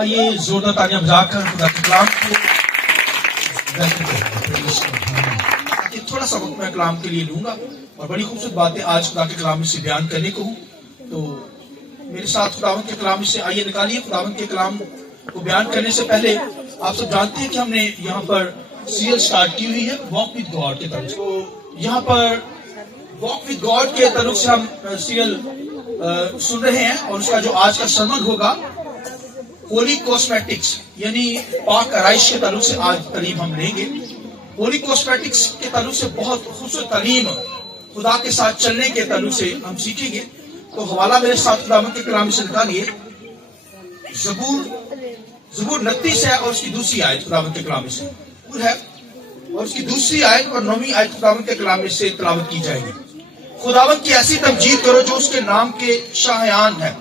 آئیے زوردار تالیاں بجا کر خدا کے کلام کو تھوڑا سا وقت میں کلام کے لیے لوں گا اور بڑی خوبصورت باتیں آج خدا کے کلام میں سے بیان کرنے کو ہوں. تو میرے ساتھ خداوند کے کلام سے آئیے نکالیے. خداوند کے کلام کو بیان کرنے سے پہلے آپ سب جانتے ہیں کہ ہم نے یہاں پر سیریل سٹارٹ کی ہوئی ہے واک وتھ گاڈ کے تعلق سے. تو یہاں پر واک وتھ گاڈ کے تعلق سے ہم سیریل سن رہے ہیں اور اس کا جو آج کا سرمن ہوگا ہولی کاسمیٹکس یعنی پاک آرائش کے تعلق سے آج تعلیم ہم لیں گے. ہولی کاسمیٹکس کے تعلق سے بہت خوبصورت تعلیم خدا کے ساتھ چلنے کے تعلق سے ہم سیکھیں گے. تو حوالہ میرے ساتھ خداوند کے کلام سے نکالیے. زبور 29 ہے اور اس کی دوسری آیت خداوند کے کلام سے ہے اور اس کی دوسری آیت اور 9ویں آیت خداوند کے کلام سے تلاوت کی جائے گی. خداوند کی ایسی تمجید کرو جو اس کے نام کے شاہیان ہے.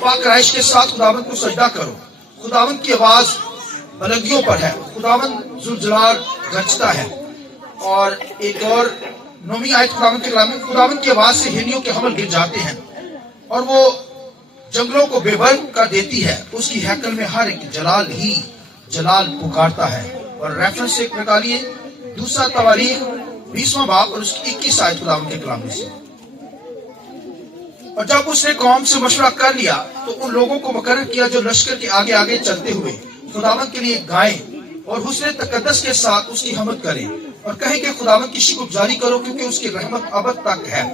پاک رائش کے ساتھ خداوند کو سجدہ کرو. خداوند کی آواز بلندیوں پر ہے. خداوند ذوالجلال گرجتا ہے. اور ایک اور 9ویں آیت خداوند کے کلام میں خداوند کی آواز سے ہرنیوں کے حمل گر جاتے ہیں اور وہ جنگلوں کو بے برگ کر دیتی ہے. اس کی ہیکل میں ہر ایک جلال ہی جلال پکارتا ہے. اور ریفرنس ایک نکالیے دوسرا تواریخ 20واں باب اور اس کی 21 آیت خداوند کے کلام میں سے. اور جب اس نے قوم سے مشورہ کر لیا تو ان لوگوں کو مقرر کیا جو لشکر کے آگے آگے چلتے ہوئے خداوند کے لیے گائیں اور حسن تقدس کے ساتھ اس کی حمد کریں اور کہیں کہ خداوند کی شکر گزاری کرو کیونکہ اس کی رحمت ابد تک ہے.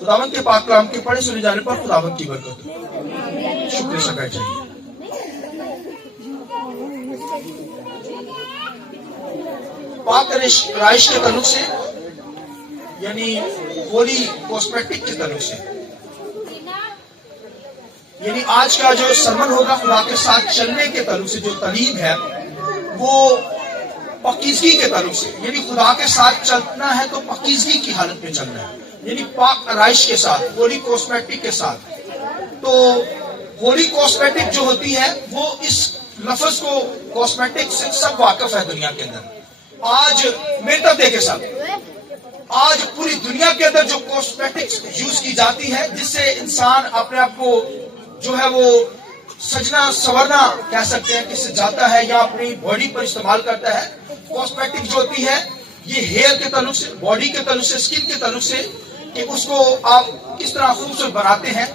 خداوند کے پاک کلام کے پڑھے سنے جانے پر خداوند کی برکت. شکریہ سے بیٹھ جائیے. پاک رائش کے تعلق سے یعنی ہولی کاسمیٹک کے تعلق سے یعنی آج کا جو سرمن ہوگا خدا کے ساتھ چلنے کے تعلق سے جو تعلیم ہے وہ پاکیزگی کے تعلق سے یعنی خدا کے ساتھ چلنا ہے تو پاکیزگی کی حالت میں چلنا ہے یعنی پاک آرائش کے ساتھ ہولی کاسمیٹک کے ساتھ. تو ہولی کاسمیٹک جو ہوتی ہے وہ اس لفظ کو کاسمیٹک سے سب واقف ہے دنیا کے اندر. آج میرے طرف دیکھے ساتھ آج پوری دنیا کے اندر جو کاسمیٹکس یوز کی جاتی ہے جس سے انسان اپنے آپ کو جو ہے وہ سجنا سورنا کہہ سکتے ہیں کس سے جاتا ہے یا اپنی باڈی پر استعمال کرتا ہے. کاسمیٹک جو ہوتی ہے یہ ہیئر کے تعلق سے باڈی کے تعلق سے اسکن کے تعلق سے کہ اس کو آپ کس طرح خوبصورت بناتے ہیں.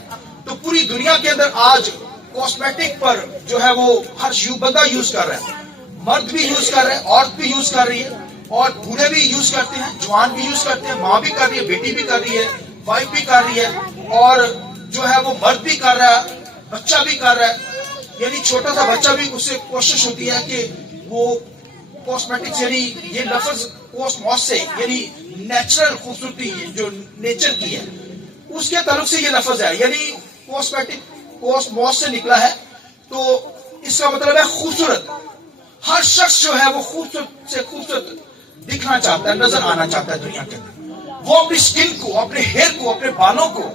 تو پوری دنیا کے اندر آج کاسمیٹک پر جو ہے وہ ہر بندہ یوز کر رہا ہے. مرد بھی یوز کر رہے ہیں عورت بھی یوز کر رہی ہے اور بوڑھے بھی یوز کرتے ہیں جوان بھی یوز کرتے ہیں ماں بھی کر رہی ہے بیٹی بھی کر رہی ہے وائف بھی کر رہی ہے اور جو ہے وہ مرد بھی کر رہا ہے بچہ بھی کر رہا ہے. یعنی چھوٹا سا بچہ بھی اس سے کوشش ہوتی ہے کہ وہ کاسمیٹکس یعنی یہ لفظ کوسموس سے یعنی نیچرل خوبصورتی جو نیچر کی ہے اس کے تعلق سے یہ لفظ ہے یعنی کاسمیٹک کوسموس سے نکلا ہے. تو اس کا مطلب ہے خوبصورت. ہر شخص جو ہے وہ خوبصورت سے خوبصورت دکھنا چاہتا ہے نظر آنا چاہتا ہے دنیا کے اندر. وہ اپنی سکن کو اپنے ہیئر کو اپنے بالوں کو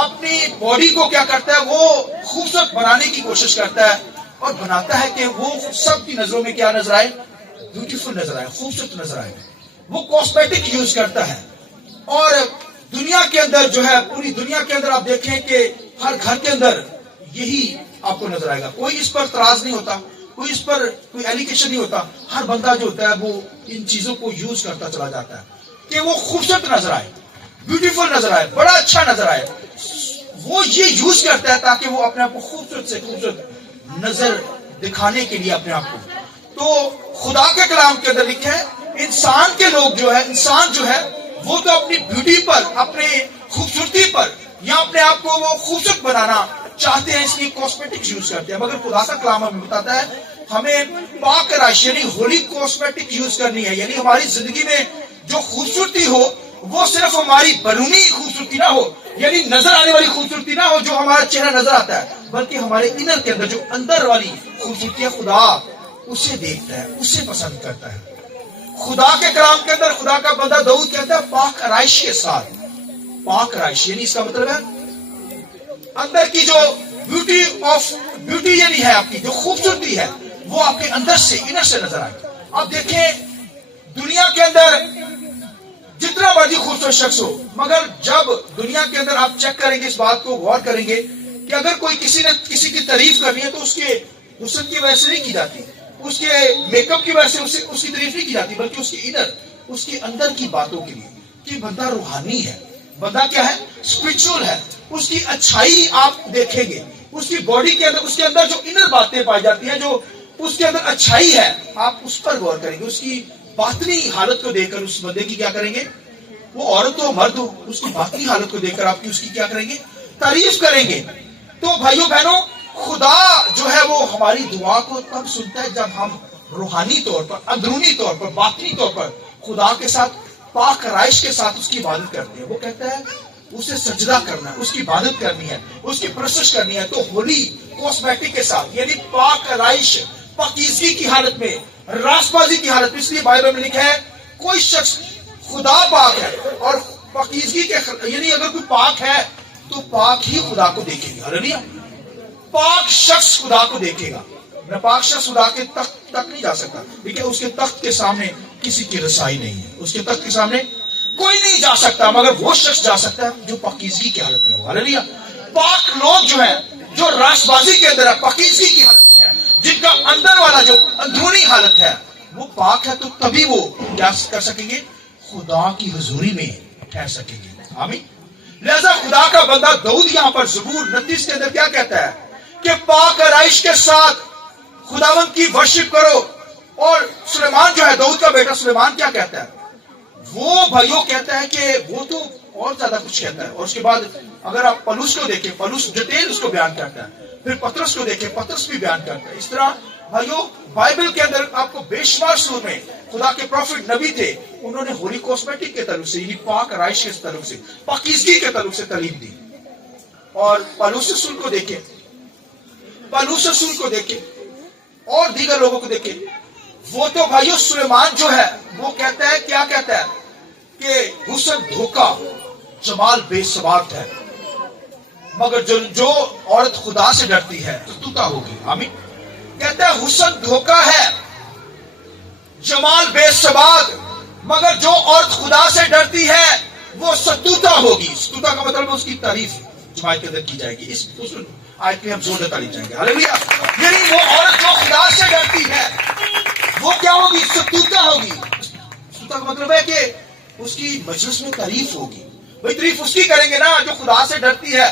اپنی باڈی کو کیا کرتا ہے وہ خوبصورت بنانے کی کوشش کرتا ہے اور بناتا ہے کہ وہ سب کی نظروں میں کیا نظر آئے بیوٹیفل نظر آئے خوبصورت نظر آئے. وہ کاسمیٹک یوز کرتا ہے اور دنیا کے اندر جو ہے پوری دنیا کے اندر آپ دیکھیں کہ ہر گھر کے اندر یہی آپ کو نظر آئے گا. کوئی اس پر اعتراض نہیں ہوتا کوئی اس پر کوئی ایلیگیشن نہیں ہوتا. ہر بندہ جو ہوتا ہے وہ ان چیزوں کو یوز کرتا چلا جاتا ہے کہ وہ خوبصورت نظر آئے بیوٹیفل نظر آئے بڑا اچھا نظر آئے. وہ یہ یوز کرتا ہے تاکہ وہ اپنے آپ کو خوبصورت سے خوبصورت نظر دکھانے کے لیے اپنے آپ کو. تو خدا کے کلام کے اندر لکھا ہے انسان کے لوگ جو ہے انسان جو ہے وہ تو اپنی بیوٹی پر اپنے خوبصورتی پر یا اپنے آپ کو وہ خوبصورت بنانا چاہتے ہیں اس لیے کاسمیٹکس یوز کرتے ہیں. مگر خدا کا کلام ہمیں بتاتا ہے ہمیں پاک آرائش یعنی ہولی کاسمیٹک یوز کرنی ہے. یعنی ہماری زندگی میں جو خوبصورتی ہو وہ صرف ہماری بیرونی خوبصورتی نہ ہو یعنی نظر آنے والی خوبصورتی نہ ہو جو ہمارا چہرہ نظر آتا ہے بلکہ ہمارے انر کے اندر جو اندر والی خوبصورتی ہے خدا اسے دیکھتا ہے اسے پسند کرتا ہے. خدا کے کلام کے اندر خدا کا بندہ داؤد کہتا ہے پاک آرائش کے ساتھ. پاک آرائش یعنی اس کا مطلب ہے اندر کی جو بیوٹی یعنی ہے آپ کی جو خوبصورتی ہے وہ آپ کے اندر سے انر سے نظر آئے. آپ دیکھیں دنیا کے اندر جتنا مرضی خوبصورت شخص ہو مگر جب دنیا کے اندر آپ چیک کریں گے اس بات کو غور کریں گے کہ اگر کوئی کسی نے کسی کی تعریف کرنی ہے تو اس کے حسن کی وجہ سے نہیں کی جاتی, اس کے میک اپ کی وجہ سے اس کی تعریف نہیں کی جاتی, بلکہ اس کے اس کے اندر کی باتوں کے لیے کہ بندہ روحانی ہے, بندہ کیا ہے, اسپرچل ہے. اس کی اچھائی آپ دیکھیں گے, اس کی باڈی کے اندر, اس کے اندر جو انر باتیں پائی جاتی ہیں, جو اس کے اندر اچھائی ہے, آپ اس پر غور کریں گے. اس کی باطنی حالت کو دیکھ کر اس بندے کی کیا کریں گے, وہ عورت ہو مرد ہو, اس کی باطنی حالت کو دیکھ کر آپ کی اس کی کیا کریں گے, تعریف کریں گے. تو بھائیوں بہنوں, خدا جو ہے وہ ہماری دعا کو تب سنتا ہے جب ہم روحانی طور پر, اندرونی طور پر, باطنی طور پر خدا کے ساتھ پاک رائش کے ساتھ اس کی عبادت کرتے ہیں. وہ کہتا ہے اسے سجدہ کرنا ہے, اس کی عبادت کرنی ہے, اس کی پرستش کرنی ہے. تو ہولی کوسمیٹک کے ساتھ, یعنی پاک رائش, پاکیزگی کی حالت میں, راست بازی کی حالت میں. اس لیے بائبل میں لکھا ہے کوئی شخص, خدا پاک ہے اور پاکیزگی کے, یعنی اگر کوئی پاک ہے تو پاک ہی خدا کو دیکھے گا. ہاللیلویا. پاک شخص خدا کو دیکھے گا. ناپاک شخص خدا کے تخت تک نہیں جا سکتا, لیکن اس کے تخت کے سامنے کسی کی رسائی نہیں ہے. اس کے تخت کے سامنے کوئی نہیں جا سکتا, مگر وہ شخص جا سکتا ہے جو پاکیزگی کی حالت میں ہو. ہاللیلویا. پاک لوگ جو ہیں, جو راست بازی کے اندر ہے, پاکیزگی کی حالت میں ہے, جن کا اندر والا جو اندرونی حالت ہے وہ پاک ہے, تو تبھی وہ کیا کر سکیں گے, خدا کی حضوری میں ٹھہر سکیں گے. آمین. لہذا خدا کا بندہ داؤد یہاں پر زبور 29 کے اندر کیا کہتا ہے کہ پاک رائش کے ساتھ خداوند کی ورشپ کرو. اور سلیمان جو ہے, داؤد کا بیٹا سلیمان کیا کہتا ہے, وہ بھائیوں کہتا ہے کہ وہ تو اور زیادہ کچھ کہتا ہے. اور اس کے بعد اگر آپ پلوس کو دیکھیں, پلوس ڈیٹیل اس کو بیان کرتا ہے. پھر پترس کو دیکھیں, پترس بھی بیان کرتا ہے. اس طرح بھائیوں بائبل کے اندر آپ کو بے شمار سور میں خدا کے پروفٹ نبی تھے, انہوں نے ہولی کوسمیٹک کے تعلق سے, یعنی پاک رائش کے تعلق سے, پاکیزگی کے تعلق سے تعلیم دی. اور پالوس رسول کو دیکھیں, پالوس رسول کو دیکھیں, اور دیگر لوگوں کو دیکھیں. وہ تو بھائیوں سلیمان جو ہے وہ کہتا ہے, کیا کہتا ہے کہ حسن دھوکا, جمال بے ثبات ہے, مگر جو عورت خدا سے ڈرتی ہے تو توتا ہوگی. آمین. کہتا ہے حسن دھوکا ہے, جمال بے ثبات, مگر جو عورت خدا سے ڈرتی ہے وہ ستوتا ہوگی. ستوتا کا مطلب اس کی تعریف جماعت کے اندر کی جائے گی. اس آیت میں ہم زور دیتا نہیں جائیں گے. ہاللیلویا. یعنی وہ عورت جو خدا سے ڈرتی ہے وہ کیا ہوگی, ستوتا ہوگی. ستوتا کا مطلب ہے کہ اس کی مجلس میں تعریف ہوگی. بھئی تعریف اس کی کریں گے نا جو خدا سے ڈرتی ہے.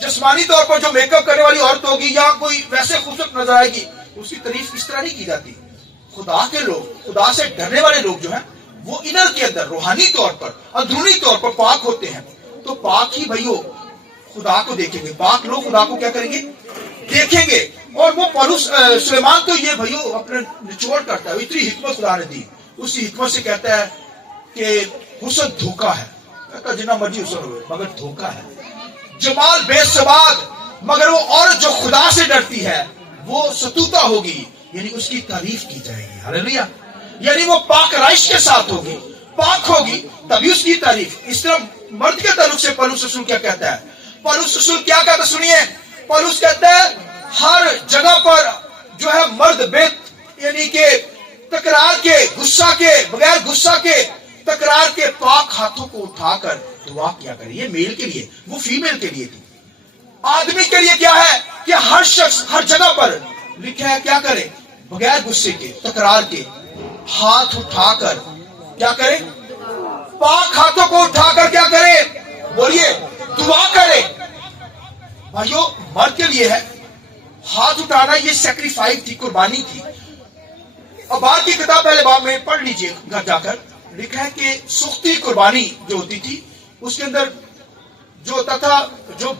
جسمانی طور پر جو میک اپ کرنے والی عورت ہوگی یا کوئی ویسے خوبصورت نظر آئے گی, اس کی تعریف اس طرح نہیں کی جاتی. خدا کے لوگ, خدا سے ڈرنے والے لوگ جو ہیں وہ انر کے اندر روحانی طور پر, اندرونی طور پر پاک ہوتے ہیں. تو پاک ہی بھائیو خدا کو دیکھیں گے. پاک لوگ خدا کو کیا کریں گے, دیکھیں گے. اور وہ پالوس سلیمان تو یہ بھائیو اپنے نچوڑ کرتا ہے, اتنی حکمت خدا نے دی, اسی حکمت سے کہتا ہے کہ حسن دھوکا ہے. کہتا جتنا مرضی حسن ہوئے مگر دھوکا ہے. جمال بے ثبات, مگر وہ عورت جو خدا سے ڈرتی ہے وہ ستوتا ہوگی, یعنی اس کی تعریف کی جائے گی. ہاللیلویا. یعنی وہ پاک رائش کے ساتھ ہوگی, پاک ہوگی, تبھی اس کی تعریف. اس طرح مرد کے تعلق سے پالوس رسول کیا کہتا ہے, پالوس رسول کیا کہتا ہے سنیے. پالوس کہتا ہے ہر جگہ پر جو ہے مرد بیت, یعنی کہ تکرار کے, غصہ کے, بغیر غصہ کے, تکرار کے پاک ہاتھوں کو اٹھا کر دعا کیا کرے. یہ میل کے لیے, وہ فیمیل کے لیے تھی. آدمی کے لیے کیا ہے کہ ہر شخص ہر جگہ پر لکھا ہے کیا کرے, بغیر غصے کے, تکرار کے, ہاتھ اٹھا کر کیا کرے, پاک ہاتھوں کو اٹھا کر کیا کرے, بولیے دعا کرے. بھائیو مرد کے لیے ہے ہاتھ اٹھانا, یہ سیکریفائس تھی, قربانی تھی. اب بات کی کتاب پہلے باب میں پڑھ لیجئے گھر جا کر, لکھا ہے کہ سختی قربانی جو ہوتی تھی اس کے اندر جو ہوتا تھا, جو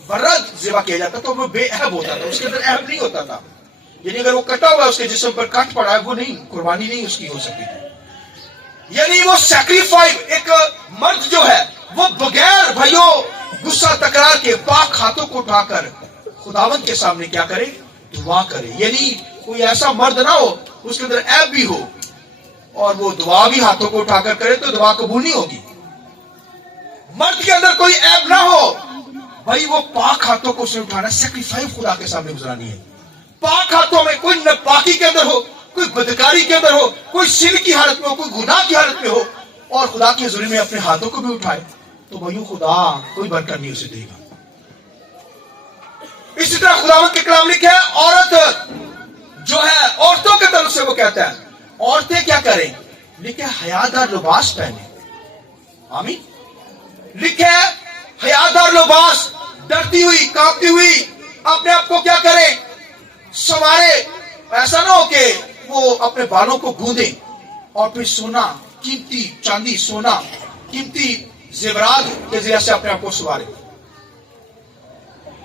برد ذبح کیا جاتا تھا وہ بے عیب ہوتا تھا, اس کے اندر عیب نہیں ہوتا تھا. یعنی اگر وہ کٹا ہوا ہے, اس کے جسم پر کٹ پڑا ہے, وہ نہیں, قربانی نہیں اس کی ہو سکتی تھی. یعنی وہ سیکریفائس, ایک مرد جو ہے وہ بغیر بھائیوں غصہ تکرار کے پاک ہاتھوں کو اٹھا کر خداوند کے سامنے کیا کرے, دعا کرے. یعنی کوئی ایسا مرد نہ ہو اس کے اندر عیب بھی ہو اور وہ دعا بھی ہاتھوں کو اٹھا کر کرے تو دعا قبول نہیں ہوگی. مرد کے اندر کوئی عیب نہ ہو بھائی, وہ پاک ہاتھوں کو اسے اٹھانا, سیکریفائس خدا کے سامنے گزرانی ہے. پاک ہاتھوں میں کوئی ناپاکی کے اندر ہو, کوئی بدکاری کے اندر ہو, کوئی سن کی حالت میں ہو, کوئی گناہ کی حالت میں ہو, اور خدا کی حضوری میں اپنے ہاتھوں کو بھی اٹھائے, تو بھائیو خدا کوئی برکت نہیں اسے دے گا. इसी तरह खुदावंद के कलाम लिखे है, औरत जो है औरतों के तरफ से वो कहता है औरतें क्या करें, लिखे हयादार लिबास पहने। आमीन। लिखे है हयादार लिबास, डरती हुई कांपती हुई अपने आप को क्या करें, संवारे। ऐसा ना हो कि वो अपने बालों को गूंदे और फिर सोना, कीमती चांदी, सोना, कीमती जेवरात के जरिए से अपने आप को संवारे।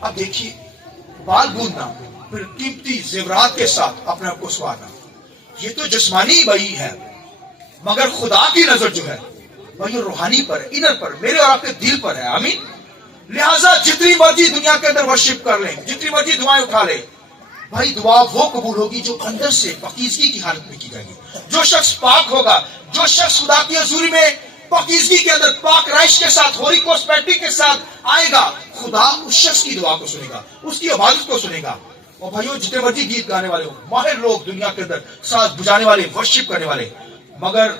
अब देखिए, बाल गूंदना फिर कीमती जेवरात के साथ अपने आप को संवारना, ये तो जिस्मानी वही है, मगर खुदा की नजर जो है वही रूहानी पर, इनर पर, मेरे और आपके दिल पर है। आमीन। लिहाजा जितनी मर्जी दुनिया के अंदर वर्शिप कर लें, जितनी मर्जी दुआएं उठा ले, भाई दुआ वो कबूल होगी जो अंदर से पाकीज़गी की हालत में की जाएगी। जो शख्स पाक होगा, जो शख्स खुदा की हजूरी में पाकीज़गी के अंदर पाक राइश के साथ, होली कॉस्मेटिक के साथ आएगा, खुदा उस शख्स की दुआ को सुनेगा, उसकी इबादत को सुनेगा। और भाइयों, जितने मर्जी गीत गाने वाले हो, माहिर लोग दुनिया के अंदर, साथ बुझाने वाले, वर्शिप करने वाले, मगर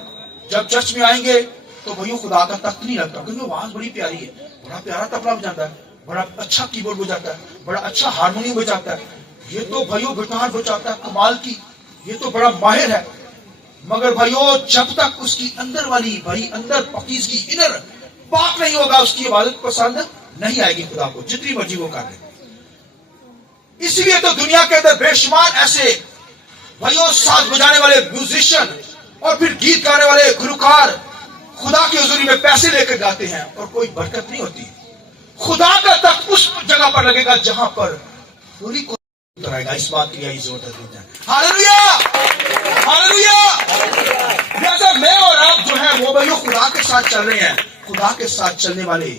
जब चर्च में आएंगे तो भाइयों खुदा का तख्त नहीं लगता, क्योंकि आवाज बड़ी प्यारी है, बड़ा प्यारा तबला बजाता है, बड़ा अच्छा कीबोर्ड बजाता है, बड़ा अच्छा हारमोनियम बजाता है, ये तो भाइयों गिटार बजाता है कमाल की, ये तो बड़ा माहिर है। मगर भाइयों जब तक उसकी अंदर वाली, भाई अंदर पाकीज़गी, इनर पाक नहीं होगा, उसकी इबादत पसंद नहीं आएगी खुदा को, जितनी मर्जी वो कर ले। इसलिए तो दुनिया के अंदर बेशुमार ऐसे भाइयों साज बजाने वाले म्यूजिशियन और फिर गीत गाने वाले गुलकार खुदा की हुजूरी में पैसे लेकर गाते हैं और कोई बरकत नहीं होती। खुदा का तख्त उस जगह पर लगेगा जहां पर पूरी को उतरेगा। इस बात के लिए जोर देते हैं। Hallelujah, hallelujah. जैसा मैं और आप जो है वो भाइयों खुदा के साथ चल रहे हैं, खुदा के साथ चलने वाले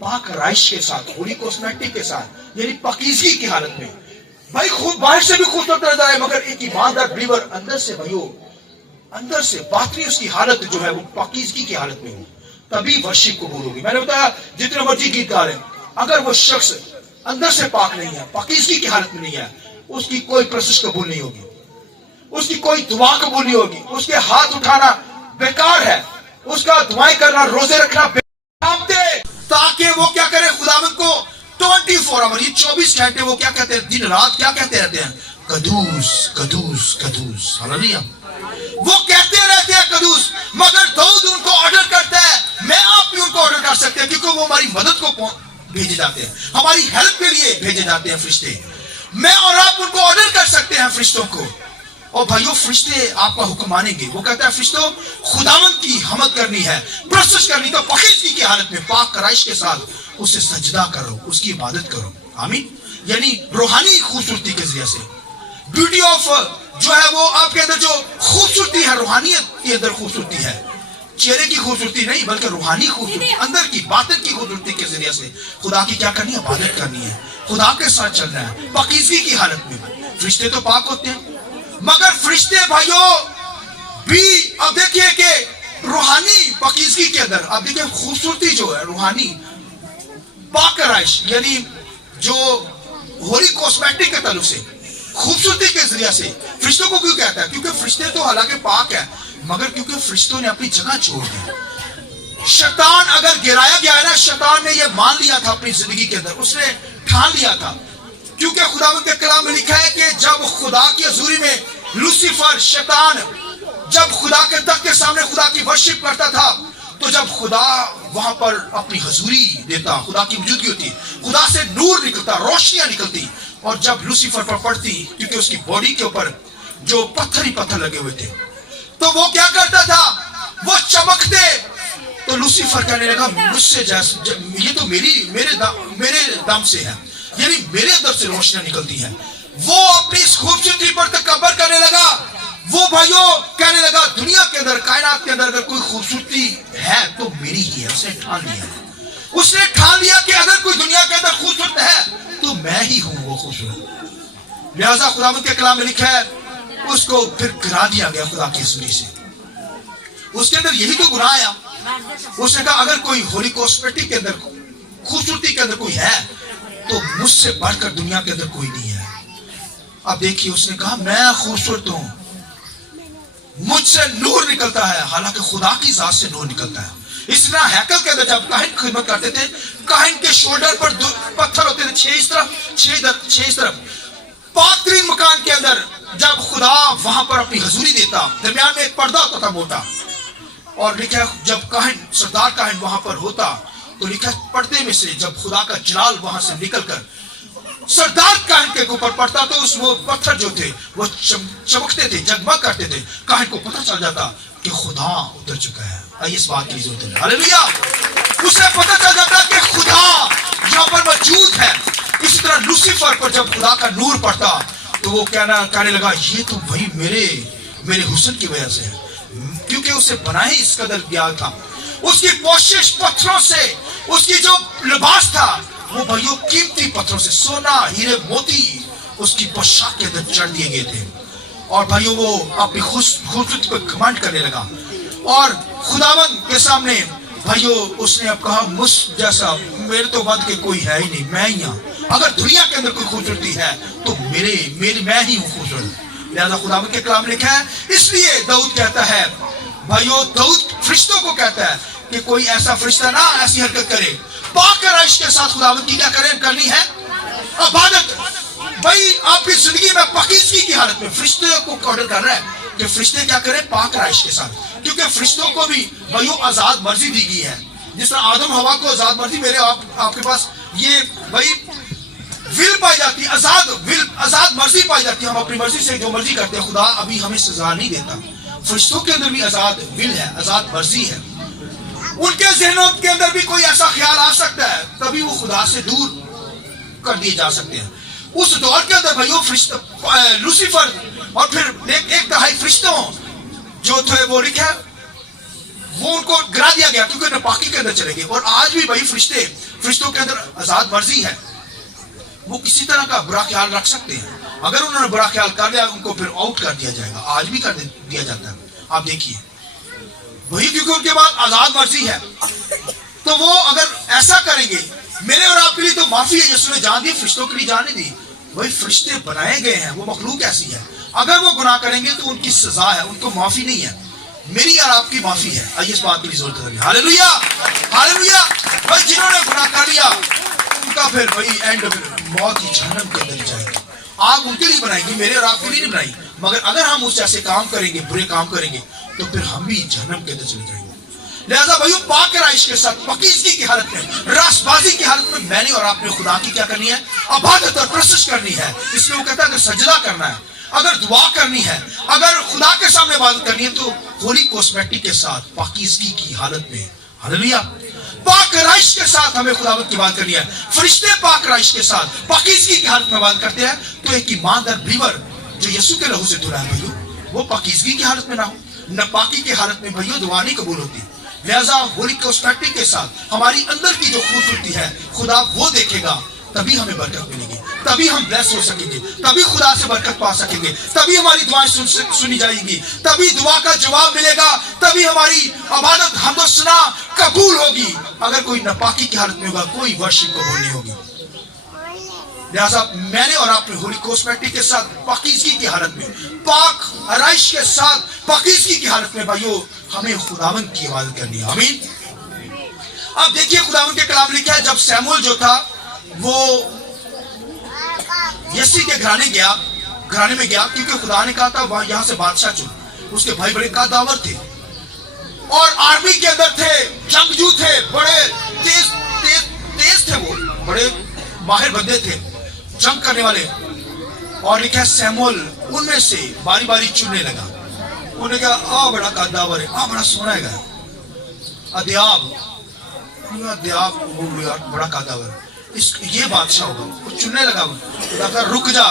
पाक राइश के साथ, होली कॉस्मेटिक के साथ, यानी पाकीज़गी की हालत में, भाई खूब बाहर से भी खूबसूरत नजर आए, मगर एक ईमानदार बिलीवर अंदर से भाइयों, अंदर से बातनी उसकी हालत जो है वो पाकीज़गी की हालत में हो, तभी वर्शिप कबूल होगी। मैंने बताया जितने मर्जी गीत गा लें, अगर वो शख्स अंदर से पाक नहीं है, पाकीज़गी की हालत में नहीं है, उसकी कोई प्रशिश कबूल नहीं होगी, उसकी कोई दुआ कबूल नहीं होगी, उसके हाथ उठाना बेकार है, उसका दुआएं करना, रोजे रखना बेकार, ताकि वो क्या करे, खुदावंद को 24 आवर, ये 24 घंटे वो क्या कहते हैं, दिन रात क्या कहते रहते हैं, कदूस कदूस कदूस। हालेलुया। वो कहते रहते हैं कदूस, मगर दाऊद उनको ऑर्डर करता है, मैं आप भी उनको ऑर्डर कर सकते हैं, क्योंकि वो हमारी मदद को भेजे जाते हैं, हमारी हेल्प के लिए भेजे जाते हैं फरिश्ते। मैं और आप उनको ऑर्डर कर सकते हैं फरिश्तों को, और भाइयों फरिश्ते आपका हुक्म मानेंगे। वो कहता है फरिश्तों खुदावंद की हमद करनी है, प्रशंसा करनी, तो पाकीज़गी की हालत में पाक कराइश के साथ उसे सजदा करो, उसकी इबादत करो। आमीन। यानी रूहानी खूबसूरती के जरिए से, ब्यूटी ऑफ जो है वो आपके अंदर जो खूबसूरती है, रूहानियत के अंदर खूबसूरती है, चेहरे की खूबसूरती नहीं बल्कि रूहानी खूबसूरती, अंदर की बातिन की खूबसूरती के जरिए से खुदा की क्या करनी है, इबादत करनी है, खुदा के साथ चलना है पाकीज़गी की हालत में। फरिश्ते तो पाक होते हैं, मगर फरिश्ते भाइयों भी अब देखिए कि रूहानी पाकीज़गी के अंदर अब देखिए खूबसूरती जो है रूहानी पाक कराइश, यानी जो होली कॉस्मेटिक के ताल्लुक से खूबसूरती के जरिए से फरिश्तों को क्यों कहता है, क्योंकि फरिश्ते तो हालांकि पाक है, मगर क्योंकि फरिश्तों ने अपनी जगह छोड़ दी। शैतान अगर गिराया गया है ना, शैतान ने यह मान लिया था अपनी जिंदगी के अंदर, उसने ठान लिया था, क्योंकि खुदावंद के कलाम में लिखा है कि जब खुदा की हजूरी में लूसीफर शैतान जब खुदा के तख्त के सामने खुदा की वर्शिप करता था, तो जब खुदा वहां पर अपनी हजूरी देता, खुदा की मौजूदगी होती, खुदा से नूर निकलता, रोशनियां निकलती, और जब लूसीफर पर पड़ती, क्योंकि उसकी बॉडी के ऊपर जो पत्थर ही पत्थर लगे हुए थे, तो वो क्या करता था, वो चमकते, तो लूसीफर कहने लगा मुझसे ये तो मेरे दम से है, यानी मेरे अंदर से रोशनियां निकलती है। वो अपनी इस खूबसूरती पर तकब्बर करने लगा। वो भाइयों कहने लगा दुनिया के अंदर, कायनात के अंदर अगर कोई खूबसूरती है तो मेरी ही है। उसने ठान लिया, उसने ठान लिया कि अगर कोई दुनिया के अंदर खूबसूरत है तो मैं ही हूं वो खूबसूरत। लिहाजा खुदावंद के कलाम में लिखा है उसको फिर गिरा दिया गया खुदा की हजूरी से। उसके अंदर यही तो गुनाह आया। उसने कहा अगर कोई होली कॉस्मेटिक के अंदर खूबसूरती के अंदर कोई है तो मुझसे बढ़कर दुनिया के अंदर कोई नहीं है। अब देखिए उसने कहा मैं खूबसूरत हूं, मुझसे नूर निकलता है, हालांकि खुदा की जात से नूर निकलता है। इस तरह हैकल के अंदर जब काहिन खिदमत करते थे, काहिन के शोल्डर पर पत्थर होते थे, 6 इस तरफ 6 इस तरफ। पाक-तरीन मकान के अंदर जब खुदा वहां पर अपनी हजूरी देता, दरमियान में एक पर्दा होता था मोटा, और लिखा जब काहिन सरदार काहिन वहां पर होता तो लिखा पर्दे में से जब खुदा का जलाल वहां से निकलकर सरदार काहिन के ऊपर पड़ता तो उस वो पत्थर जो थे वो चमकते थे, जगमग करते थे। काहिन को पता चल जाता कि खुदा उतर चुका है। इस बात की जरूरत है, हालेलुया। उसे पता चल जाता कि खुदा यहाँ पर मौजूद है। इसी तरह लूसीफर पर जब खुदा का नूर पड़ता तो वो कहने लगा ये तो भाई मेरे हुस्न की वजह से है, क्योंकि उसे बनाए इस कदर ज्ञान था। उसकी कोशिश पत्थरों से, उसकी जो लिबास था वो भाइयों कीमती पत्थरों से, सोना हीरे मोती उसकी पोशाक के अंदर चढ़ दिए गए थे। और भाइयों वो अपनी खूबसूरती पर घमंड करने लगा और खुदावंद के सामने भाइयों उसने अब कहा मुझ जैसा मेरे तो बद के कोई है ही नहीं, मैं ही हूं। अगर दुनिया के अंदर कोई खूबसूरती है तो मैं ही हूं खूबसूरत। लिहाजा खुदावंद के कलाम लिखा है, इसलिए दाऊद कहता है भाइयों, दाऊद फरिश्तों को कहता है कि कोई ऐसा फरिश्ता ना ऐसी हरकत करे। पाक राइश के साथ खुदावंद की क्या करनी है? इबादत। भाई आपकी जिंदगी में पाकीज़गी की हालत में फरिश्ते को ऑर्डर कर रहा है कि फरिश्ते क्या करें? पाक राइश के साथ, क्योंकि फरिश्तों को भी भाइयों आजाद मर्जी दी गई है। जिस तरह आदम हवा को आजाद मर्जी, मेरे आपके पास ये भाई विल पाई जाती है, आजाद मर्जी पाई जाती है। हम अपनी मर्जी से जो मर्जी करते हैं। खुदा अभी हमें सजा नहीं देता। फरिश्तों के अंदर भी आजाद विल है, आजाद मर्जी है। उनके जहनों के अंदर भी कोई ऐसा ख्याल आ सकता है, तभी वो खुदा से दूर कर दिए जा सकते हैं। उस दौर के अंदर भाइयों लूसीफर और फिर एक दहाई फरिश्तों जो थे वो लिखा वो उनको गिरा दिया गया, क्योंकि नापाकी के अंदर चले गए। और आज भी भाई फरिश्तों के अंदर आजाद मर्जी है, वो किसी तरह का बुरा ख्याल रख सकते हैं। अगर उन्होंने बुरा ख्याल कर लिया उनको फिर आउट कर दिया जाएगा। आज भी कर दिया जाता है, आप देखिए वही, क्योंकि उनके पास आजाद मर्जी है। तो वो अगर ऐसा करेंगे, मेरे और आपके लिए तो माफी है, यीशु ने जान दी, फरिश्तों के लिए जान नहीं दी। वही फरिश्ते बनाए गए हैं, वो मखलूक ऐसी है। अगर वो गुनाह करेंगे तो उनकी सजा है, उनको माफी नहीं है। मेरी और आपकी माफी है। आइए इस बात की जरूरत है। Hallelujah, hallelujah. भाई जिन्होंने गुनाह कर लिया उनका फिर वही एंड मौत ही जहन्नम के अंदर जाएगा। आग उनके लिए बनाएगी, मेरे और आपके लिए नहीं बनाई। मगर अगर हम उस ऐसे काम करेंगे, बुरे काम करेंगे, तो फिर हम भी जहन्नम के अंदर चले जाएंगे। लिहाजा भाइयों पाक राइश के साथ पाकीज़गी की हालत में, रासबाजी की हालत में मैंने और आपने खुदा की क्या करनी है? इबादत और प्रशंस करनी है। इसलिए वो कहता है अगर सजदा करना है, अगर दुआ करनी है, अगर खुदा के सामने इबादत करनी है तो होली कॉस्मेटिक के साथ पाकीज़गी की हालत में। हालेलुया। पाक राइश के साथ हमें खुदावंद की बात करनी है। फरिश्ते पाक राइश के साथ पाकीज़गी की हालत में बात करते हैं, तो एक ईमानदार बिलीवर जो यीशु के लहू से धुला है भाइयों, वो पाकीज़गी की हालत में ना हो, नापाकी की हालत में भाइयों दुआ नहीं कबूल होती। लिहाजा होली कॉस्मेटिक के साथ हमारी अंदर की जो खूबसूरती है खुदा वो देखेगा, तभी हमें बरकत मिलेगी, तभी हम ब्लेस हो सकेंगे, तभी खुदा से बरकत पा सकेंगे, तभी हमारी दुआएं सुनी जाएंगी, तभी दुआ का जवाब मिलेगा, तभी हमारी इबादत हमदो सना कबूल होगी। अगर कोई नापाकी की हालत में होगा, कोई वर्शिप कबूल नहीं होगी। लिहाजा मैंने और आपने होली कॉस्मेटिक के साथ पाकीज़गी की हालत में, पाक आराइश के साथ पाकीज़गी की हालत में भाइयों हमें खुदावंद की इबादत करनी है। आमीन। अब देखिए खुदावंद के कलाम लिखा है, जब शमूएल जो था वो यसी के घराने में गया, क्योंकि खुदा ने कहा था वहां यहाँ से बादशाह चुन। उसके भाई बड़े कादावर थे और आर्मी के अंदर थे, जंगजू थे, बड़े तेज थे, वो बड़े माहिर बंदे थे, जंग करने वाले। और लिखा शमूएल उनमें से बारी बारी चुनने लगा। उन्होंने कहा आ बड़ा कादावर है, आ बड़ा सोना है, अदियाब बड़ा कादावर, ये बादशाह होगा। वो चुनने लगा, रुक जा।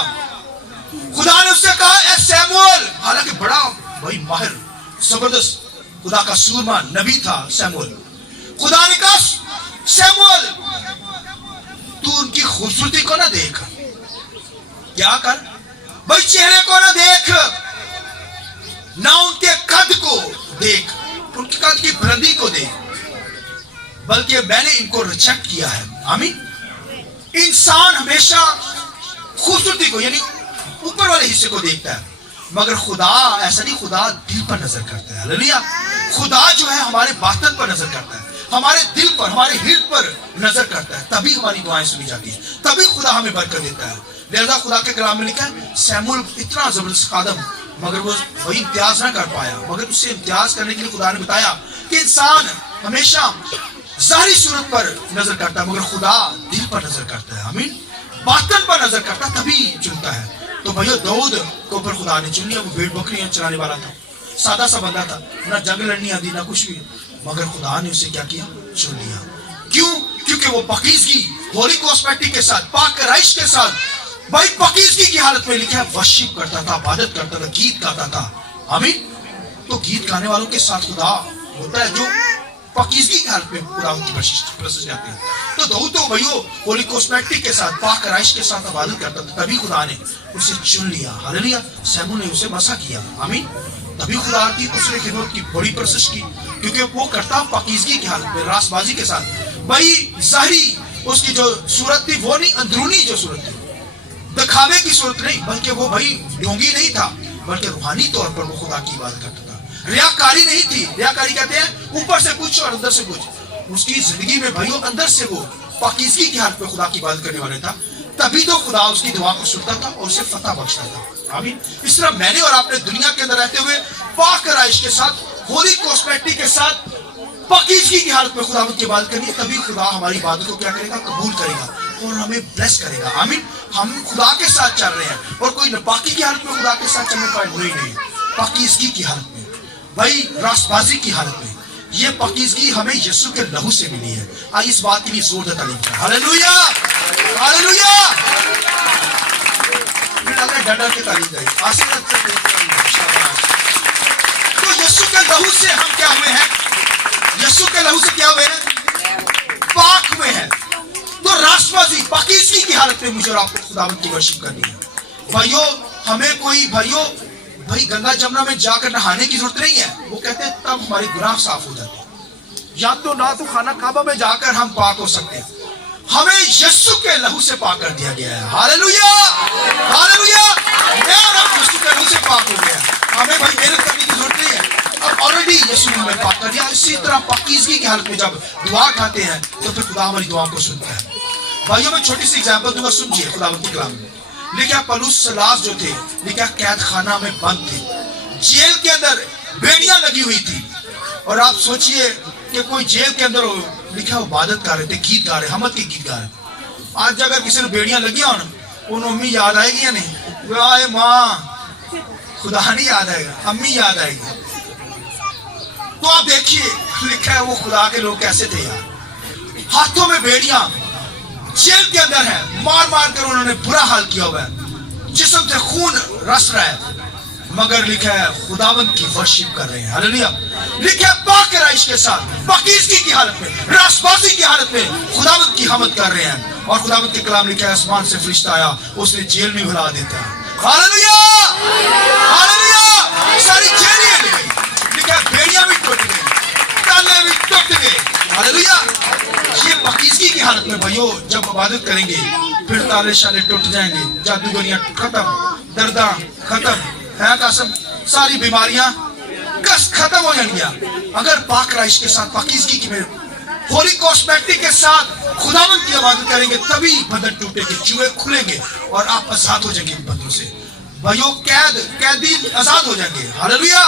खुदा ने उससे कहा ए शमूएल, हालांकि बड़ा भाई माहिर जबरदस्त खुदा का सूरमा नबी था शमूएल। खुदा ने कहा शमूएल तू उनकी खूबसूरती को ना देख, क्या कर भाई, चेहरे को ना देख, ना उनके कद को देख, उनके कद की बुलंदी को देख, बल्कि मैंने इनको रिजेक्ट किया है। आमीन। इंसान हमेशा खूबसूरती को यानी ऊपर वाले हिस्से को देखता है, मगर खुदा ऐसा नहीं, खुदा दिल पर नजर करता है। हालेलुया। खुदा जो है हमारे बातन पर नजर करता है, हमारे दिल पर, हमारे हृदय पर नजर करता है, तभी हमारी दुआएं सुनी जाती है, तभी खुदा हमें बरकत देता है। लिहाजा खुदा के कलाम में लिखा है सैमुअल इतना जबरदस्त खादम, मगर वो वही इम्तियाज ना कर पाया, मगर उससे इम्तियाज करने के लिए खुदा ने बताया कि इंसान हमेशा ज़ाहिरी सूरत पर नजर करता है, मगर खुदा दिल पर नजर करता है, आमीन, बातन पर नजर करता है, तभी चुनता है। तो भैया दाऊद को ऊपर खुदा ने चुन लिया, वो भेड़ बकरियां चलाने वाला था, सादा सा बंदा था, ना जंग लड़नी आती ना कुछ भी, मगर खुदा ने उसे क्या किया, चुन लिया। क्यों? क्योंकि वो पकीजगी, होली कॉस्मेटिक के साथ, पाक कराइश के साथ, भाई पकीजगी की हालत में लिखा है वर्शिप करता था, इबादत करता था, गीत गाता था, आमीन। तो गीत गाने वालों के साथ खुदा होता है जो पकीजगी की हालत में खुदा उनकी प्रशंसा जाती है। तो दाऊद तो भाइयों होली कॉस्मेटिक के साथ, पाक कराइश के साथ इबादत करता था, तभी खुदा ने उसे चुन लिया, हालेलुया। सैमुअल ने उसे मसा किया, आमीन, तभी खुदा की उसने खिदमत की, बड़ी प्रशंसा की, क्योंकि वो करता पकीजगी की हालत में, रासबाजी के साथ। भाई जाहिरी उसकी जो सूरत थी वो नहीं, अंदरूनी जो सूरत थी, दिखावे की सूरत नहीं, बल्कि वो भाई ढोंगी नहीं था, बल्कि रूहानी तौर पर वो खुदा की इबादत करता था। रियाकारी नहीं थी, रियाकारी कहते हैं ऊपर से कुछ और अंदर से कुछ। उसकी जिंदगी में भाइयों अंदर से वो पाकीज़गी की हालत में खुदा की इबादत करने वाले था, तभी तो खुदा उसकी दुआ को सुनता था और उसे फतह बख्शता था, आमीन। इस तरह मैंने और आपने दुनिया के अंदर रहते हुए पाक राइश के साथ, होली कॉस्मेटिक के साथ, पाकीज़गी की हालत में खुदा की इबादत करनी, तभी खुदा हमारी इबादत को क्या करेगा, कबूल करेगा और हमें ब्लेस करेगा, आमीन। हम खुदा के साथ चल रहे हैं और कोई नापाकी की हालत में खुदा के साथ चलने का बुराई नहीं, पाकीज़गी की हालत में, भाई रासबाजी की हालत में। ये पाकीज़गी हमें यीशु के लहू से मिली है। आइए इस बात के लिए जोरदार तालीम करें, हालेलुया, हालेलुया। डर के तालीम करें, आशीर्वाद से शाबाश। तो यीशु के लहू से हम क्या हुए हैं, यीशु के लहू से क्या हुए हैं, पाक हुए हैं। तो रासबाजी, पाकीज़गी की हालत में मुझे और आपको खुदावंद की वर्शिप करनी है। भाइयों हमें कोई भाई गंगा जमुना में जाकर नहाने की जरूरत नहीं है, वो कहते हैं तब हमारे गुनाह साफ हो जाते हैं। या तो ना तो खाना काबा में जाकर हम पाक हो सकते हैं, हमें यीशु के लहू से पाक कर दिया गया है, हालेलुया, हालेलुया। मैं और आप यीशु के लहू से पाक हो गया, हमें भाई मेहनत करने की जरूरत नहीं है, अब ऑलरेडी यीशु ने हमें पाक कर दिया। इसी तरह पाकीज़गी की हालत में जब दुआ खाते हैं तो फिर खुदा हमारी दुआ को सुनता है। भाइयों मैं छोटी सी एग्जाम्पल दूंगा, सुनिए खुदावंद के कलाम में। लिखा पलूस सलास जो थे, लिखा कैद खाना में बंद थे, जेल के अंदर बेड़ियां लगी हुई थी, और आप सोचिए कि कोई जेल के अंदर लिखा इबादत कर रहे थे, गीत गा रहे, हमद के गीत गा रहे। आज अगर किसी ने बेड़ियां लगी हो ना, उन अम्मी याद आएगी या नहीं, आए माँ, खुदा नहीं याद आएगा, अम्मी याद आएगी। तो आप देखिए लिखा है वो खुदा के लोग कैसे थे यार, हाथों में बेड़ियां, जेल के अंदर है, मार मार कर उन्होंने बुरा हाल किया हुआ है, जिस्म से खून रस रहा है, मगर लिखा है खुदावंद की वर्शिप कर रहे हैं, हालेलुया। लिखा है पाक राइश के साथ, पाकीज़गी की हालत में, रासबाजी की हालत में खुदावंद की हमद कर रहे हैं। और खुदावंद के कलाम लिखा है आसमान से फरिश्ता आया, उसने जेल में हिला देता है, हालेलुया, हालेलुया। सारी जेलें हिल गई, लिखा है बेड़ियां भी टूट गई, ताले भी टूट गए, हालेलुया। ये पाकीज़गी की हालत में भाइयों जब इबादत करेंगे फिर ताले शाले टूट जाएंगे, जादूगरियां खत्म, दर्दा खत्म है, कसम सारी बीमारियां कस खत्म हो जाएंगियां। अगर पाक राइश के साथ, पाकीज़गी की में, होली कॉस्मेटिक के साथ खुदावंद की इबादत करेंगे, तभी बंधन टूटेंगे, जुए खुलेंगे और आप आजाद हो जाएंगे इन बंधनों से। भाइयों कैदी आजाद हो जाएंगे, हालेलुया।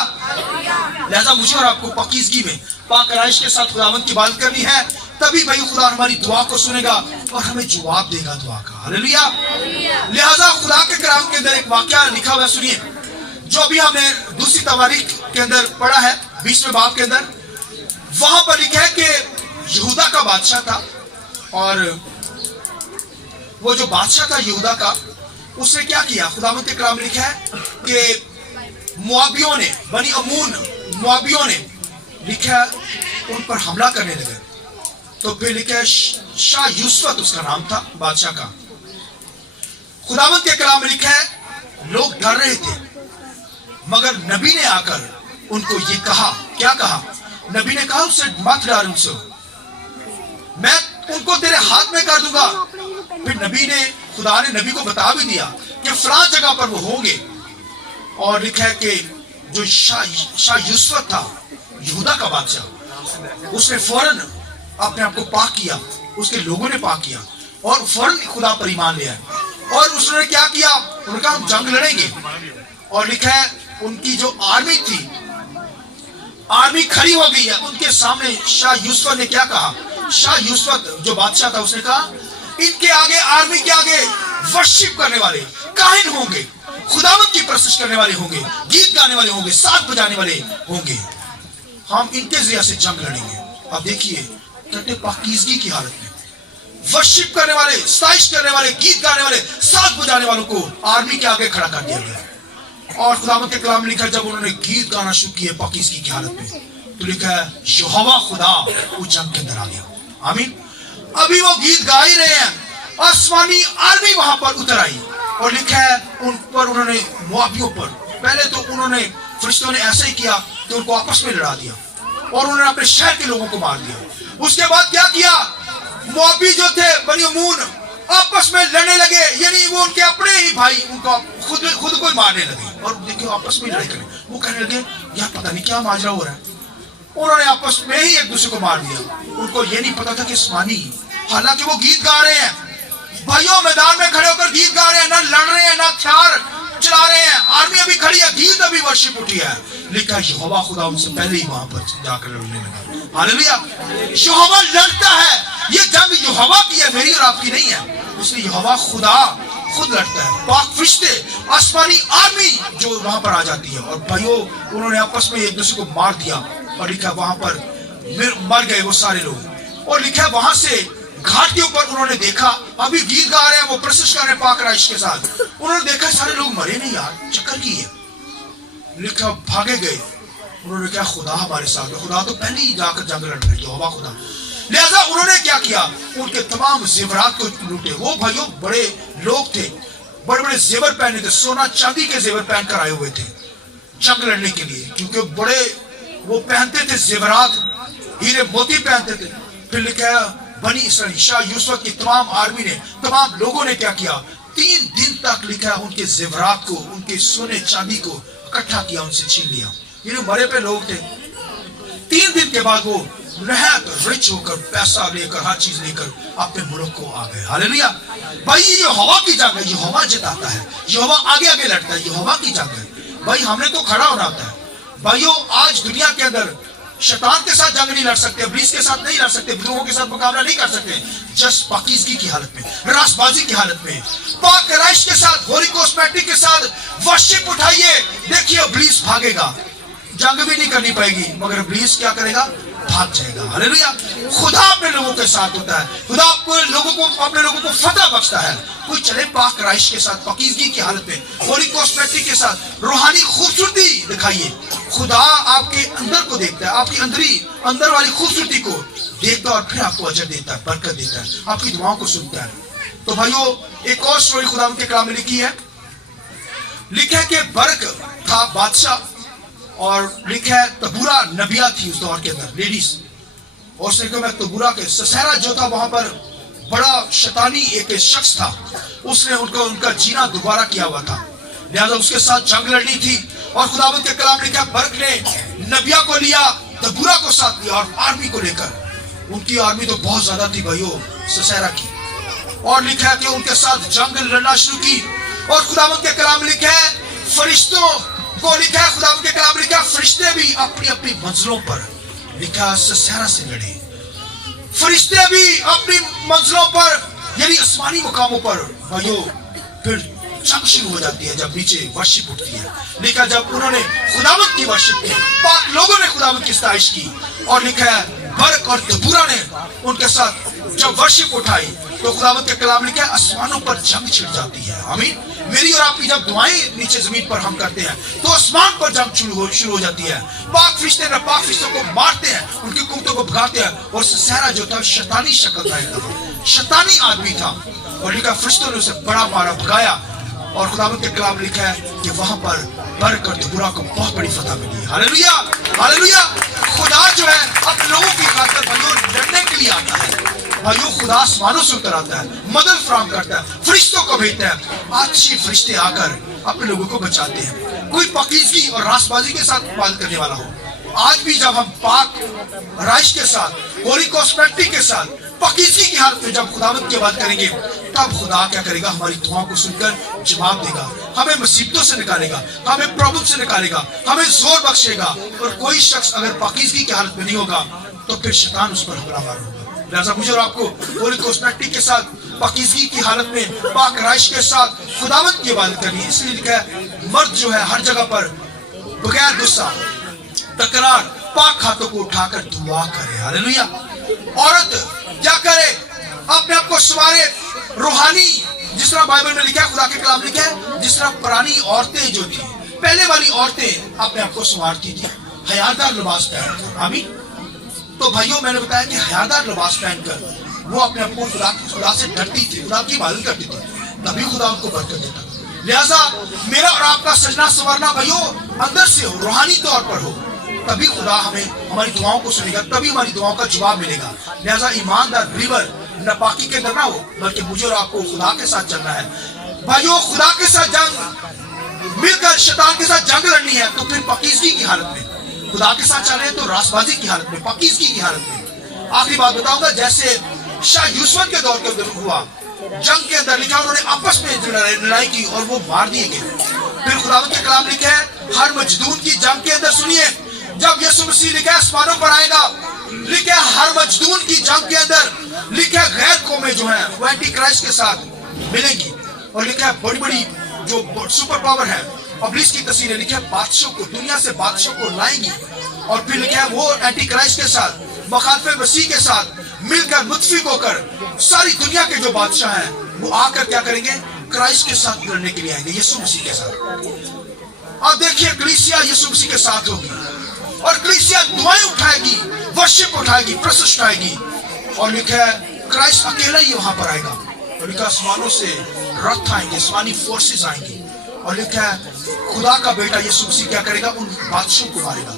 लिहाजा मुझे और आपको पाकीज़गी में, पाक राइश के साथ खुदावंद की इबादत करनी है, तभी भाई खुदा हमारी दुआ को सुनेगा और हमें जवाब देगा दुआ का, हालेलुया। लिहाजा खुदा के कलाम के अंदर एक वाकया लिखा हुआ, सुनिए, जो अभी हमने दूसरी तवारीख के अंदर पढ़ा है 20वें बाब के अंदर। वहां पर लिखा है कि यहूदा का बादशाह था, और वो जो बादशाह था यहूदा का, उसने क्या किया, खुदावंद के कलाम में लिखा है कि मुआबियों ने, बनी अमून मुआबियों ने, लिखा उन पर हमला करने लगे। तो फिर लिखा है शाह यूसुफ उसका नाम था बादशाह का। खुदावंद के कलाम में लिखा है लोग डर रहे थे, मगर नबी ने आकर उनको ये कहा, क्या कहा, नबी ने कहा उससे मत डर, उनसे मैं उनको तेरे हाथ में कर दूंगा। फिर नबी ने, खुदा ने नबी को बता भी दिया कि फलां जगह पर वो होंगे, और लिखा है कि जो शाह यूसुफ था यहूदा का बादशाह, उसने फौरन अपने आप को पाक किया, उसके लोगों ने पाक किया और फौरन खुदा पर ईमान लिया। और उसने क्या किया, उन्होंने कहा हम जंग लड़ेंगे। और लिखा है उनकी जो आर्मी थी, आर्मी खड़ी हो गई है उनके सामने। शाह यूसुफ ने क्या कहा, शाह यूसुफ जो बादशाह था उसने कहा इनके आगे, आर्मी के आगे वर्शिप करने वाले काहिन होंगे, खुदावंत की परस्तिश करने वाले होंगे, गीत गाने वाले होंगे, साथ बजाने वाले होंगे, हम इनके जरिए से जंग लड़ेंगे। अब देखिए कहते पाकीज़गी की हालत में वर्शिप करने वाले, स्ताइश करने वाले, गीत गाने वाले, साथ बजाने वालों को आर्मी के आगे खड़ा कर दिया गया। और खुदावंत के कलाम लिखा जब उन्होंने गीत गाना शुरू किए पाकीज़गी की हालत में, तो लिखा है यहोवा खुदा वो जंग के अंदर आ गया। आमीन। अभी वो गीत गा ही रहे हैं, आसमानी आर्मी वहां पर उतर आई और लिखा है उन पर उन्होंने मोआबियों पर, पहले तो उन्होंने फरिश्तों ने ऐसा ही किया कि उनको आपस में लड़ा दिया और उन्होंने अपने शहर के लोगों को मार दिया। उसके बाद क्या किया, मोआबी जो थे बनी उमून आपस में लड़ने लगे, यानी वो उनके अपने ही भाई उनको खुद को ही मारने लगे और देखिए आपस में लड़ाई करें। वो कहने लगे यार पता नहीं क्या माजरा हो रहा है। उन्होंने आपस में ही एक दूसरे को मार दिया। उनको ये नहीं पता था कि आसमानी, हालांकि वो गीत गा रहे हैं, भाइयों मैदान में खड़े होकर गीत गा रहे हैं, ना लड़ रहे हैं ना हथियार चला रहे हैं, आर्मी अभी खड़ी है, गीत अभी वर्शिप उठी है। लिखा यहोवा खुदा उनसे पहले ही वहां पर जाकर लड़ने लगा। हालेलुया। यहोवा लड़ता है, ये जंग यहोवा की है, मेरी और आपकी नहीं है। इसलिए यहोवा खुदा खुद लड़ता है। पाक फरिश्ते, आसमानी आर्मी जो वहां पर आ जाती है। और भाइयों उन्होंने आपस में एक दूसरे को मार दिया और लिखा वहां पर मर गए वो सारे लोग। और लिखा वहां से घाट के ऊपर उन्होंने देखा, अभी गीत गा रहे हैं, वो प्रशिश कर रहे हैं पाक राइश के साथ, उन्होंने देखा सारे लोग मरे नहीं यार, चक्कर की है। लिखा भागे गए, उन्होंने कहा खुदा हमारे साथ है, खुदा तो पहले ही जाकर जंग लड़ रहे, यहोवा खुदा। लिहाजा उन्होंने क्या किया, उनके तमाम जेवरात को लूटे। वो भाइयों बड़े लोग थे, बड़े बड़े जेवर पहने थे, सोना चांदी के जेवर पहन कर आए हुए थे जंग लड़ने के लिए, क्योंकि बड़े वो पहनते थे जेवरात, हीरे मोती पहनते थे। फिर लिखा बनी इसराइल, शाह यूसुफ की तमाम आर्मी ने, तमाम लोगों ने क्या किया, 3 दिन तक लिखा उनके जेवरात को, उनके सोने चांदी को इकट्ठा किया, उनसे छीन लिया। ये मरे पे लोग थे। 3 दिन के बाद वो नहायत रिच होकर, पैसा लेकर, हर चीज लेकर अपने मुल्क को आ गए। हालेलुया। भाई ये हवा की जंग है, यहोवा जिताता है, यहोवा आगे आगे लड़ता है, यहोवा की जंग है। भाई हमने तो खड़ा होना होता है। भाइयों आज दुनिया के अंदर शैतान के साथ जंग नहीं लड़ सकते, इब्लीस के साथ नहीं लड़ सकते, विद्रोहों के साथ मुकाबला नहीं कर सकते, जस्ट पाकीज़गी की हालत में, रासबाजी की हालत में, पाक राइश के साथ, होली कॉस्मेटिक के साथ वर्शिप उठाइए, देखिए इब्लीस भागेगा, जंग भी नहीं करनी पड़ेगी, मगर इब्लीस क्या करेगा, भाग जाएगा। हालेलुया। खुदा अपने लोगों के साथ होता है, खुदा अपने लोगों को फतह बख्शता है। कोई चले पाक राइश के साथ, पाकीज़गी की हालत में, होली कॉस्मेटिक के साथ रूहानी खूबसूरती दिखाइए। खुदा आपके अंदर को देखता है, आपकी अंदर वाली खूबसूरती को देखता है और फिर आपको अजर देता है, बरकत देता है, आपकी दुआओं को सुनता है। तो भाइयों एक और स्टोरी खुदा के कलाम में लिखी है। लिखा है कि बरक था बादशाह और लिखा है तबूरा नबिया थी उस दौर के अंदर, लेडीज। और उसने कहा मैं तबूरा के ससैरा जो था वहां पर बड़ा शैतानी एक शख्स था, उसने उनका जीना दोबारा किया हुआ था, लिहाजा उसके साथ जंग लड़नी थी। और खुदावंद के कलाम लिखा बरक ने नबिया को लिया, तबूरा को साथ लिया और आर्मी को लेकर, उनकी आर्मी तो बहुत ज्यादा थी भाइयों ससैरा की, और लिखा है कि उनके साथ जंग लड़ना शुरू की। और खुदावंद के कलाम लिखा है फरिश्तों को, लिखा है खुदावंद के कलाम लिखा फरिश्ते भी अपनी अपनी मंजिलों पर, लिखा ससैरा से लड़े, फरिश्ते भी अपनी मंजिलों पर यानी आसमानी मुकामों पर। भाइयों फिर जंग शुरू हो जाती है जब नीचे वर्शिप उठती है। लिखा जब उन्होंने खुदावंद की वर्शिप की, पाक लोगों ने खुदावंद की सताइश की, और लिखा है बरक और दबूरा ने उनके साथ जब वर्शिप उठाई तो खुदावंद के कलाम लिखा है आसमानों पर जंग छिड़ जाती है। आमीन। मेरी और आपकी जब दुआएं नीचे जमीन पर हम करते हैं तो आसमान पर जंग शुरू हो जाती है। पाक फरिश्ते नापाक फरिश्तों को मारते हैं, उनकी कुत्तों को भगाते हैं। और ससैरा जो था शैतानी शक्ल था, शैतानी आदमी था, और लिखा फरिश्तों ने उसे बड़ा मारा, भगाया। और खुदावंद के कलाम लिखा है कि वहां पर बरक और दबूरा को बहुत बड़ी फतह मिली। Hallelujah, hallelujah. खुदा जो है अपने लोगों की खातिर भाइयों लड़ने के लिए आता है। भाइयों खुदा आसमानों से उतर आता है, मदद फराहम करता है, फरिश्तों को भेजता है, अच्छे फरिश्ते आकर अपने लोगों को बचाते हैं। कोई पाकीज़गी और रासबाजी के साथ इबादत करने वाला हो, आज भी जब हम पाक राइश के साथ, होली कॉस्मेटिक के साथ, पकीज़गी की हालत में जब खुदावंद की बात करेंगे, तब खुदा क्या करेगा? हमारी दुआओं को सुनकर जवाब देगा, हमें मुसीबतों से निकालेगा, हमें प्रॉब्लम से निकालेगा, हमें जोर बख्शेगा। और कोई शख्स अगर पकीज़गी की हालत में नहीं होगा तो फिर शैतान उस पर हमलावर होगा। लिहाजा मुझे और आपको होली कॉस्मेटिक के साथ, पकीज़गी की हालत में, पाक राइश के साथ खुदावंद की इबादत करनी है। इसलिए लिखा है, मर्द जो है हर जगह पर बगैर गुस्सा, तकरार, पाक हाथों को उठाकर दुआ करे। हालेलुया। औरत क्या करे? अपने आप को संवारे, रूहानी, जिस तरह बाइबल में लिखा है, खुदा के कलाम लिखा है, जिस तरह पुरानी औरतें जो थी, पहले वाली औरतें अपने आप को संवारती थी हयादार लिबास पहनकर। आमीन। तो भाइयों, मैंने बताया कि हयादार लिबास पहनकर वो अपने आप को खुदा से डरती थी, खुदा की इबादत करती थी, तभी खुदा उनको बरकत देता। लिहाजा मेरा और आपका सजना संवरना भाइयों अंदर से हो, रूहानी तौर पर हो, तभी खुदा हमें हमारी दुआओं को सुनेगा, तभी हमारी दुआओं का जवाब मिलेगा। लिहाजा ईमानदार बिलीवर नापाकी के अंदर ना हो, बल्कि मुझे और आपको खुदा के साथ चलना है। भाइयों, खुदा के साथ जंग, मिलकर शैतान के साथ जंग लड़नी है, तो फिर पकीज़गी की हालत में। खुदा के साथ चल रहे हैं तो रासबाजी की हालत में, पकीज़गी की हालत में। आखिरी बात बताऊंगा, जैसे शाह यूसुफ के दौर के अंदर हुआ, जंग के अंदर लिखा उन्होंने आपस में लड़ाई की और वो मार दिए गए। फिर खुदावंद के कलाम लिखा है, हर मजदूर की जंग के अंदर सुनिए, जब यीशु मसीह लिखा है आसमानों पर आएगा, लिखा है हर मजदूर की जंग के अंदर, लिखा है गैर कौमें जो हैं वो एंटी क्राइस्ट के साथ मिलेंगी। और लिखा है बड़ी बड़ी जो सुपर पावर है, इब्लीस की तस्वीरें, लिखा है बादशाह को, दुनिया से बादशाह को लाएंगी। और फिर लिखा है वो एंटी क्राइस्ट के साथ, मुखालिफ मसीह के साथ मिलकर मुत्फिक होकर सारी दुनिया के जो बादशाह हैं वो आकर क्या करेंगे? क्राइस्ट के साथ लड़ने के लिए आएंगे, यीशु मसीह के साथ। अब देखिए, कलीसिया यीशु मसीह के साथ होगी और कलीसिया दुआएं उठाएगी, वर्शिप उठाएगी, प्रशंसा उठाएगी। और लिखा है क्राइस्ट अकेला ही वहां पर आएगा। और लिखा आसमानों से रथ आएंगे, आसमानी फोर्सेस आएंगी। और लिखा है खुदा का बेटा यीशु मसीह क्या करेगा? उन बादशाहों को मारेगा,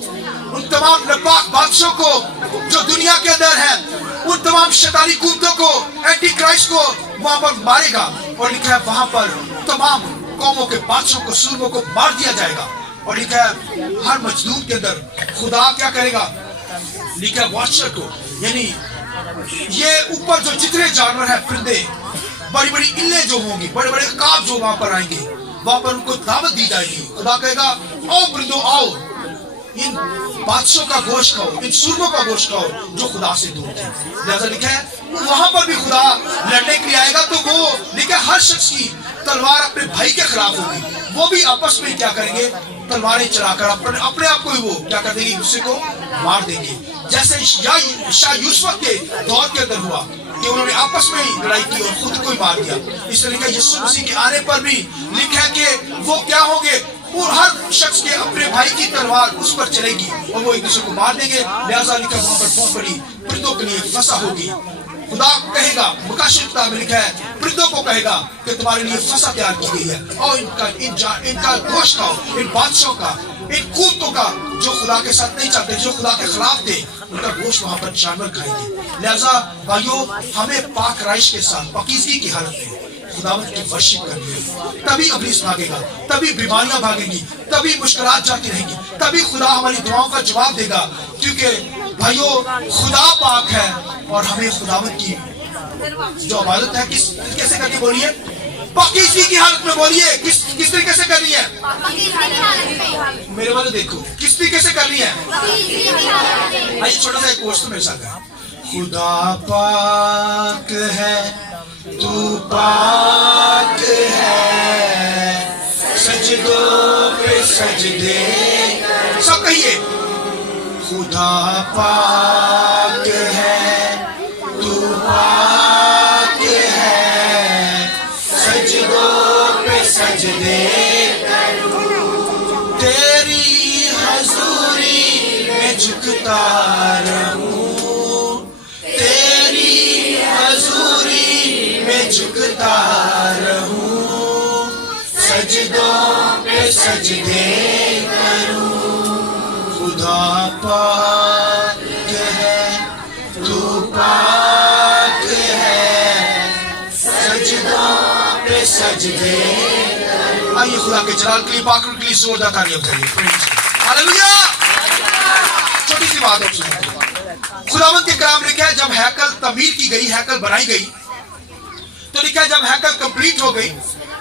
उन तमाम नापाक बादशाहों को जो दुनिया के अंदर है, उन तमाम शैतानी कुंतों को, एंटी क्राइस्ट को वहां पर मारेगा। और लिखा है वहां पर तमाम कौमों के बादशाहों को, सूरमों को मार दिया जाएगा। और लिखा है हर मजदूर के अंदर खुदा क्या करेगा? लिखा है वॉचर को, यानी ये ऊपर जो जितने जानवर हैं, परिंदे, बड़ी बड़ी इल्लें जो होंगी, बड़े बड़े काब जो वहां पर आएंगे, वहां पर उनको दावत दी जाएगी। खुदा कहेगा आओ परिंदों आओ, इन बादशाहों का गोश्त खाओ, इन सूरमों का गोश्त खाओ जो खुदा से दूर थे। लिहाजा लिखा है वहां पर भी खुदा लड़ने के लिए आएगा। तो वो लिखा है हर शख्स की तलवार अपने भाई के खिलाफ होगी, वो भी आपस में क्या करेंगे? तलवारें चलाकर अपने आप को ही वो क्या कर देंगे? दूसरे को मार देंगे। जैसे शाह यूसुफ के दौर के अंदर हुआ कि उन्होंने आपस में ही लड़ाई की और खुद को ही मार दिया। इसलिए लिखा यीशु मसीह के आने पर भी लिखा है कि वो क्या होंगे? और हर शख्स के अपने भाई की तलवार उस पर चलेगी और वो एक दूसरे को मार देंगे। लिहाजा लिखा वहां पर बहुत बड़ी परिंदों के लिए फंसा होगी। खुदा कहेगा, मुकाशिफ किताब में लिखा है, परिंदों को कहेगा कि तुम्हारे लिए फंसा तैयार की गई है और इनका गोश्त खाओ, इन बादशाहों का, इन कुत्तों का जो खुदा के साथ नहीं चलते, जो खुदा के खिलाफ थे, उनका गोश्त वहां पर जानवर खाएंगे। लिहाजा भाइयों, हमें पाक राइश के साथ पकीज़गी की हालत में खुदावंद की वर्शिप करनी है, तभी इब्लीस भागेगा, तभी बीमारियां भागेंगी, तभी मुश्किलात जाती रहेंगी, तभी खुदा हमारी दुआओं का जवाब देगा। क्योंकि भाइयों, खुदा पाक है और हमें खुदावंद की जो इबादत है किस तरीके से करनी? बोलिए, पकीज़गी की हालत में। बोलिए, किस तरीके से करनी है? मेरे वाले देखो, किस तरीके से करनी है? आइए छोटा सा एक कोर्स तो मेरे साथ है। खुदा पाक है, तू पाक है, सजदों पे सजदे, सब कहिए। खुदा पाक है, तू पाक है, सजदों पे सजदे तेरी हजूरी में झुकता रहूं, तेरी हजूरी में झुकता रहूं, सजदों पे सजदे करूं। खुदा पाक है, तू पाक है, सजदों पे सजदे। आइए खुदा के जलाल के लिए, पाक के लिए जोरदार तालियां करिए। हालेलुया। छोटी सी बात आप सुनो। खुदावंद के कलाम लिखा है जब हैकल तमीर की गई, हैकल बनाई गई, तो लिखा है जब हैकल कंप्लीट हो गई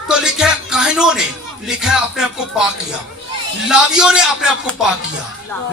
तो लिखा है काहिनों ने, लिखा है अपने आप को पाक किया, लावियों ने अपने आप को पाक किया,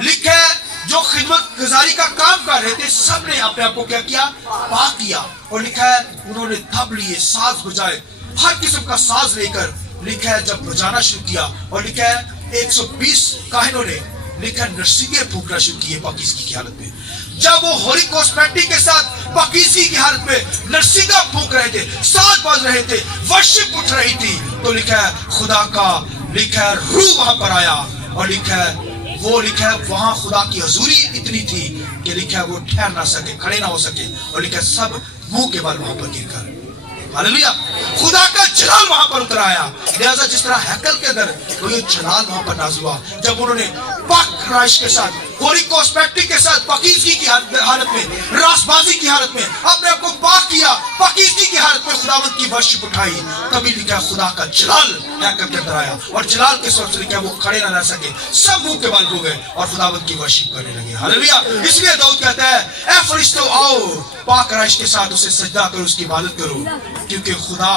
लिखा है जो खिदमत गुजारी का काम कर रहे थे सब ने अपने आप को क्या किया, पाक किया। और लिखा है उन्होंने तब लिए, साज बजाए, हर किस्म का साज लेकर, लिखा है जब बजाना शुरू किया। और लिखा है 120 काहिनों ने, लिखा है नरसिंगे फूंकना शुरू किए पाकीज़गी की हालत में। जब वो होली कॉस्मेटिक के साथ पाकीज़गी की हालत में नरसिंगा फूंक रहे थे, साज बज रहे थे, वर्शिप उठ रही थी, तो लिखा है खुदा का, लिखा है रूह वहां पर आया। और लिखा है वो, लिखा है वहां खुदा की हजूरी इतनी थी कि लिखा है वो ठहर ना सके, खड़े ना हो सके। और लिखा है सब मुंह के बल वहां पर गिरकर, हालेलुया, खुदा का जलाल वहां पर उतर आया। लिहाजा जिस तरह हैकल के अंदर वो ये जलाल वहां पर नाज़िल हुआ जब उन्होंने पाक राइश के साथ, होली कॉस्मेटिक के साथ, पाकीज़गी की हालत में, रासबाजी की हालत में अपने आप को पाक किया, पाकीज़गी की हालत में खुदावंद की वर्शिप उठाई, तभी लिखा खुदा का जलाल हैकल के अंदर आया। और जलाल के साथ लिखा वो खड़े ना रह सके, सब मुंह के बल हो गए और खुदावंद की वर्शिप करने लगे, हालेलुया। इसलिए दाऊद कहता है ए फरिश्तों आओ, पाक राइश के साथ उसे सजदा करो, उसकी इबादत करो, क्योंकि खुदा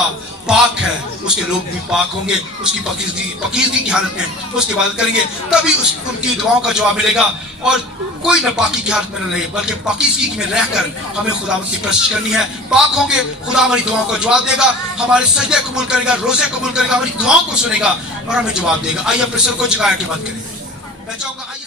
पाक है, उसके लोग भी पाक होंगे, उसकी पाकीज़गी की हालत में उसकी इबादत करेंगे, तभी उनकी दुआओं का जवाब मिलेगा। और कोई नापाकी की हालत में न रहे, बल्कि पाकीज़गी में रहकर हमें खुदावंद की परस्तिश करनी है। पाक होंगे, खुदा हमारी दुआओं को जवाब देगा, हमारे सजदे कबूल करेगा, रोजे कबूल करेगा, हमारी दुआओं को सुनेगा और हमें जवाब देगा। आइए अपने सर को झुका के बात करें। मैं चाहूंगा आइए